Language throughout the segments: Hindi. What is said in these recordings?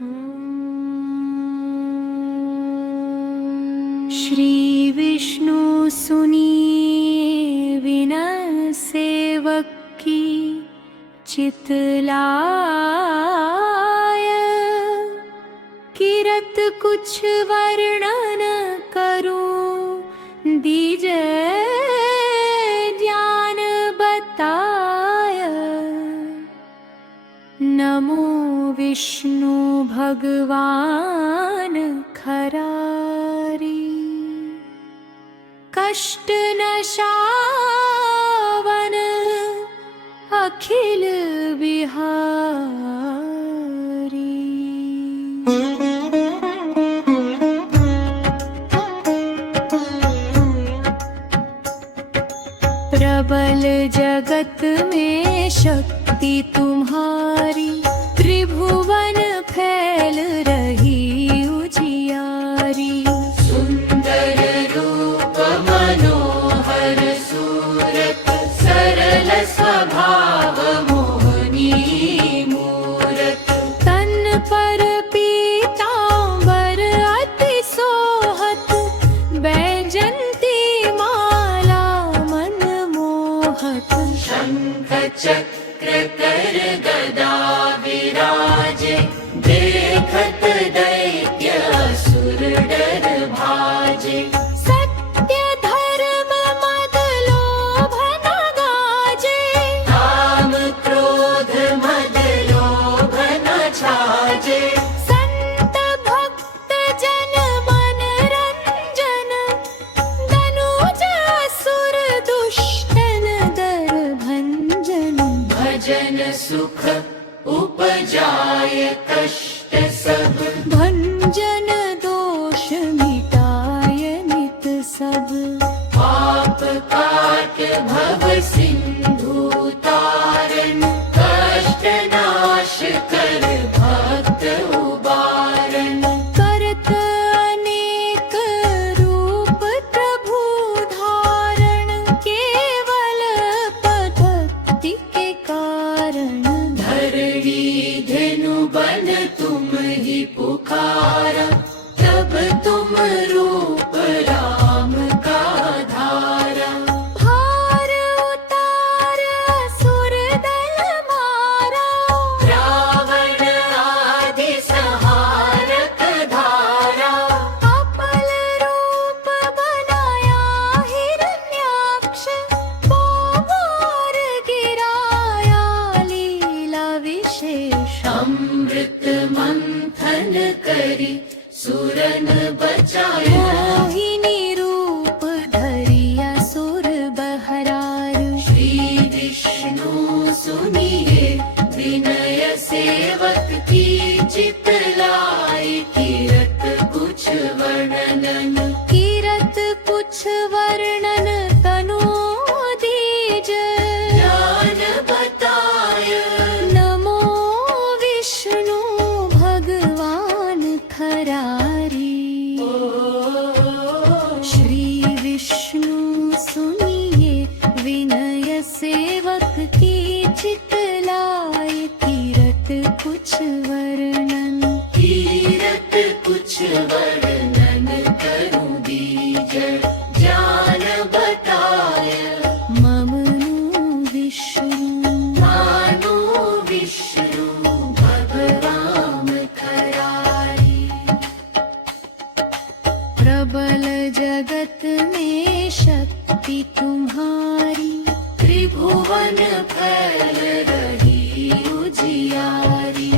श्री विष्णु सुनिए विनय सेवक की चितलाय। किरत कुछ वर्णन करूं दीजे ज्ञान बताय। नमो विष्णु भगवान खरारी। कष्ट नशावन अखिल बिहारी। प्रबल जगत में शक्ति तुम्हारी। त्रिभुवन फैल रही उजियारी। सुंदर रूप मनोहर सूरत। सरल स्वभाव मोहनी मूरत। तन पर पीतांबर अति सोहत। बैजंती माला मन मोहत। शंख चक्र कर गदा विराजे। देखत दैत्य असुर डर भाजे। सत्य धर्म मद लोभ न गाजे। काम क्रोध मद लोभ न छाजे। संत भक्त जन मन रंजन। दनुज असुर दुष्टन दर भंजन। भजन सुख उपजाय कष्ट सब। भंजन दोष मिटाय नित सब। पाप काट भव सिंधु तारण। कष्ट नाश कर भक्त उबारण। करत अनेक रूप प्रभु धारण। केवल पद्धति के कारण। धरणी धेनु बन तुम ही पुकारा। तब तुम रूप राम का धारा। भार उतार असुर दल मारा। रावण आदि संहारक धारा। अपल रूप बनाया हिरण्याक्ष। पोवार गिराया लीला विशेष। अमृत मंथन करी सुरन बचाया। मोहिनी रूप धरिया सुर बहरार। श्री विष्णु सुनिए विनय सेवक की चितलाई। किरत कुछ वर्णन। किरत कुछ वर्णन तनु दीज ज्ञान बताय। नमो विष्णु भगवान खरारी। श्री विष्णु सुनिए विनय सेवक की चितलाय। किरत कुछ वर्णन। किरत कुछ वर्णन करूं दीज ज्ञान बताय। ममनु विष्णु मानो विष्णु भगवान खरारी। प्रबल जगत में शक्ति तुम्हारी। त्रिभुवन फैल रही उजियारी।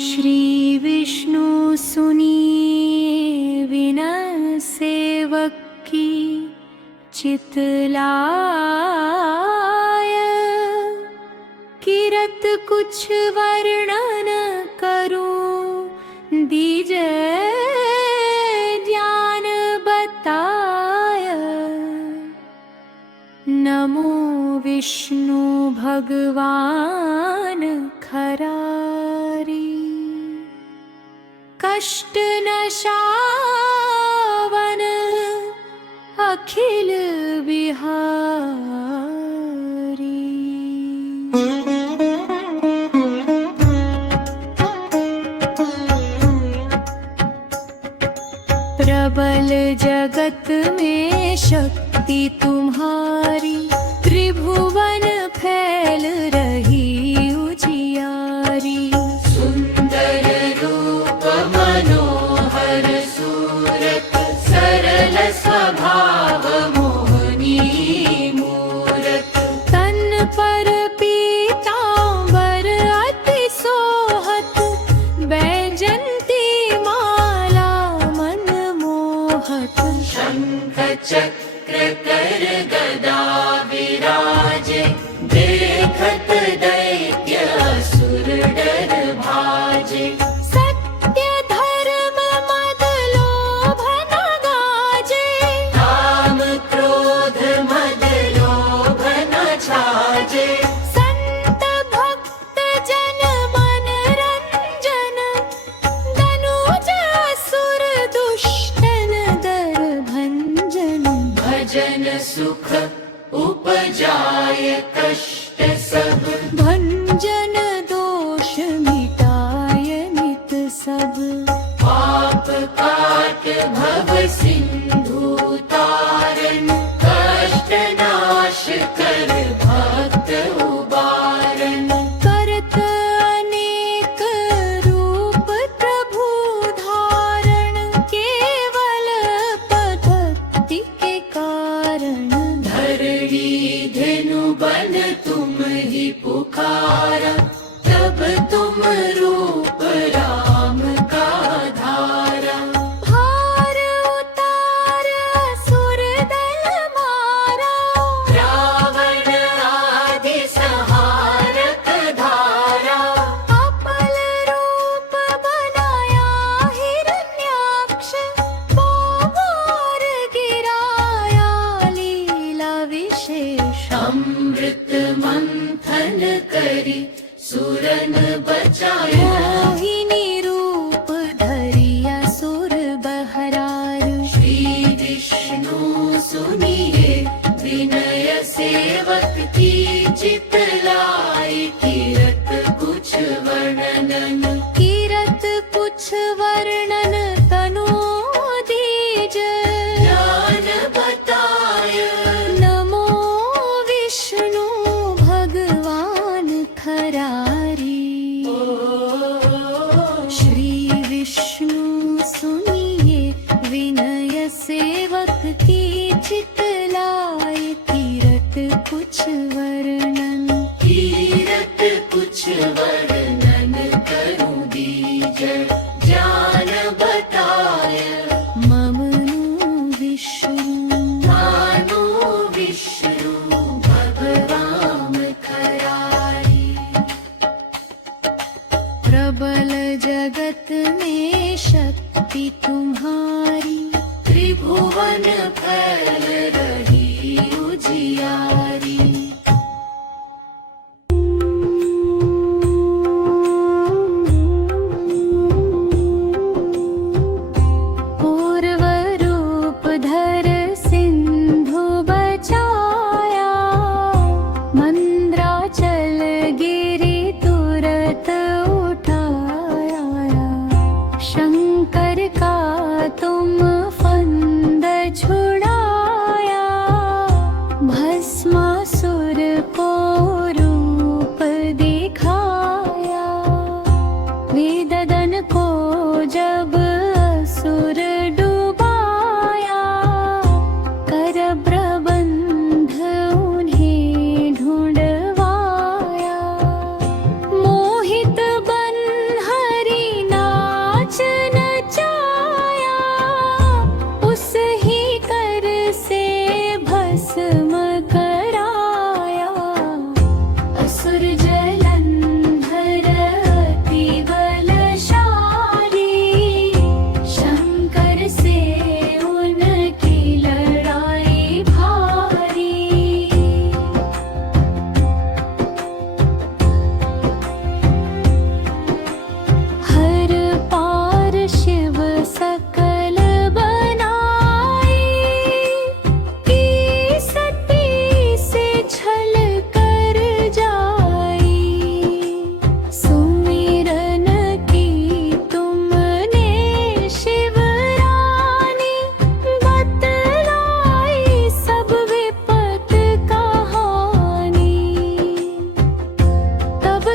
श्री विष्णु सुनिए विनय सेवक की चितलाय। किरत कुछ वर्णन करूं दीजे ज्ञान बताय। नमो विष्णु भगवान खरारी। कष्ट नशावन अखिल बिहारी। प्रबल जगत में शक्ति तुम्हारी। त्रिभुवन फैल रही उजियारी। सुंदर रूप मनोहर सूरत। सरल स्वभाव मोहनी मूरत। तन पर पीतांबर अति सोहत। बैजंती माला मन मोहत। शंख चक्र कर गदा विराजे। देखत दैत्य असुर डर भाजे। सत्य धर्म मद लोभ न गाजे। काम क्रोध मद लोभ न छाजे। संत भक्त जन मन रंजन। धनुज असुर दुष्टन दर भंजन। भजन सुख उपजाय कष्ट सब। भंजन दोष मिटाय नित सब। पाप काट भव सिंधु तारण। कष्ट नाश कर भक्त उबारण। करत अनेक रूप प्रभु धारण। केवल पद्धति के कारण। धरणी धेनु बन तुम ही पुकारा। तब तुम रूप राम का धारा। भार उतार असुर दल मारा। रावण आदि संहारक धारा। अपल रूप बनाया हिरण्याक्ष। पोगोर गिराया लीला विशेष। अमृत मंथन करी सुरन बचाया। मोहिनी रूप धरिया सुर बहरार। श्री विष्णु सुनिए विनय सेवक की चितलाई। किरत कुछ वर्णन। किरत कुछ वर्णन तनु दीज ज्ञान बताय। नमो विष्णु भगवान खरारी। श्री विष्णु सुनिए विनय सेवक की चितलाय। किरत कुछ वर्णन। किरत कुछ वर्णन करूं दीज ज्ञान बताय। ममनु विष्णु मानो विष्णु भगवान खरारी। प्रबल जगत में शक्ति तुम्हारी। त्रिभुवन फैल रही उजियारी। पूर्व रूप धर सिंधु बचाया। मंद्राचल गिरि तुरत उठाया। शंकर का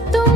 तुम